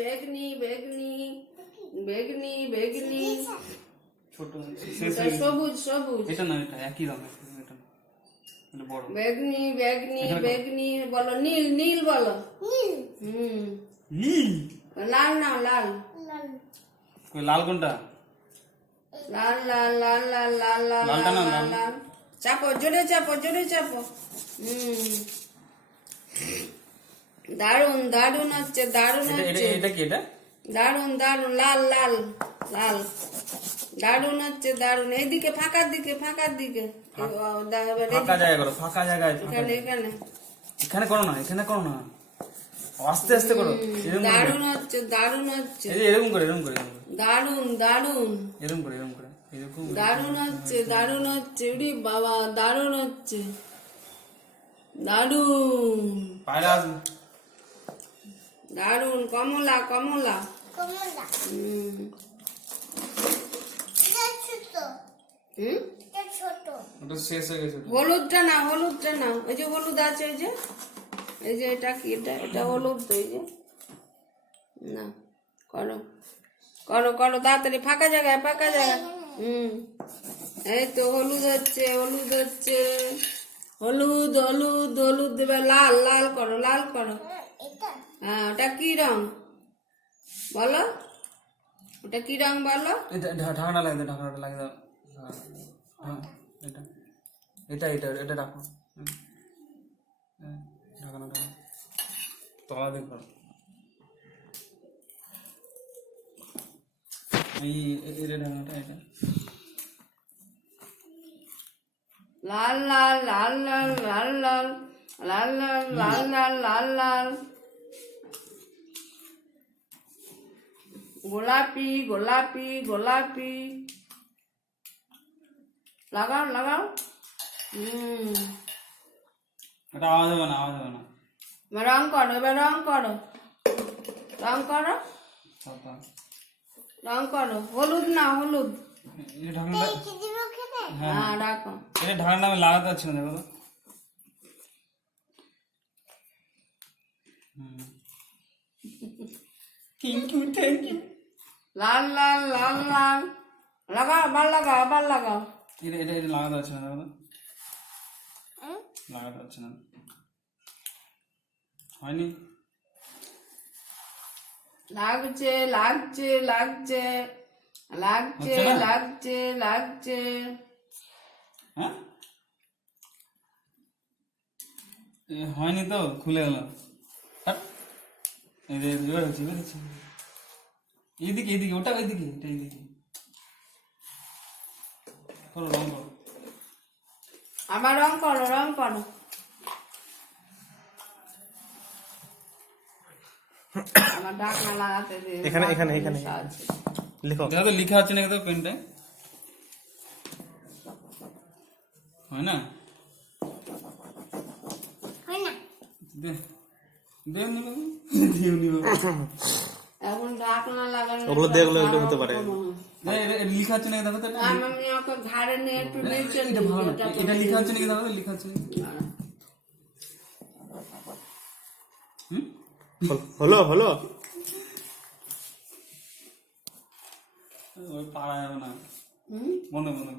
বেগনি বেগনি বেগনি বেগনি ছোট সবুজ সবুজ এটা না, এটা একই রঙ, এটা এটা বড়। বেগনি বেগনি বেগনি বলো, নীল নীল বলো। নীল। লাল না লাল, কই লাল কোনটা? লাল লাল লাল লাল লাল লাল লালটা না, লাল লাল। চাপো, জোরে চাপো, জোরে চাপো। দারুন দারুন হচ্ছে, দারুন হচ্ছে, এটা কি? এটা দারুন দারুন, লাল লাল লাল, দারুন হচ্ছে দারুন। এইদিকে ফাঁকার দিকে, ফাঁকার দিকে, ফাঁকা জায়গা করো, ফাঁকা জায়গায়। এখানে এখানে এখানে করো না, এখানে করো না, আস্তে আস্তে করো। এরকম করে, দারুন হচ্ছে, দারুন হচ্ছে, এই যে এরকম করে, এরকম করে, এরকম করে, দারুন দারুন, এরকম করে, এরকম করে, এরকম। দারুন হচ্ছে, দারুন হচ্ছে, উড়ি বাবা, দারুন হচ্ছে, দারুন পায়রা দারুন। কমলা কমলা, ওটা শেষ হয়ে গেছে। হলুদটা না, হলুদটা না, ওই যে হলুদ আছে, ওই যে, এই যে এটা কি, এটা এটা হলুদ তো, এই যে না, করো করো করো তাড়াতাড়ি, ফাঁকা জায়গায়, ফাঁকা জায়গায়। এই তো হলুদ হচ্ছে, হলুদ হচ্ছে, হলুদ হলুদ হলুদ দেবে, লাল লাল করো, লাল করো। হ্যাঁ, ওটা কি রং বলো, ওটা কি রং বলো। এটা ঢাকনা লাগে, ঢাকনাটা লাগে দাও। হ্যাঁ, এটা এটা এটা এটা রাখো। ঢাকনাটা তলা দেখো। এই এটা ঢাকনাটা, এটা লাল লাল লাল লাল লাল লাল লাল লাল লাল লাল লাল লাল, গোলাপি গোলাপি গোলাপি, লাগাও লাগাও। এটা আওয়াজ হবে না, আওয়াজ হবে না। এবার রং করো, এবার রং করো, রং করো, রং করো। হলুদ না, হলুদ। এই ঢাকনাটা, হ্যাঁ রাখো। এটা ঢাকনাটা আমি লাগাতে পারছি না, দেখো তো। Thank you, thank you. লাল লাল লাল লাল, লাগাও, আবার লাগাও, আবার লাগাও। এটা এটা এটা লাগাতে পারছি না, দেখো তো। লাগাতে পারছি না, হয়নি। লাগছে লাগছে লাগছে লাগছে হচ্ছে না? লাগছে লাগছে। হ্যাঁ, হয়নি তো, খুলে গেল। এবার হচ্ছে, এবার হচ্ছে। এইদিকে এইদিকে, ওটা ওইদিকে, এটা এইদিকে করো, রং করো। আবার রং করো, রং করো। আমার ঢাকনা লাগাতে দে। এখানে, এখানে, এখানে। আছে। লিখো। দেখো তো লেখা আছে নাকি তো পেনটায়, হয় না? দে দে নিবে, দিও নিবে। এখন ঢাকনা লাগানো, ওগুলো দেখলে এগুলো হতে পারে। লেখা আছে নাকি দেখো তো। আমি ওকে ঘাড়ে নিয়ে একটু নিচে এটা ভালো না, এটা লেখা আছে নাকি দেখো তো, লেখা আছে নাকি? হলো হলো। ওই পারা যাবে না, বন্ধ বন্ধ।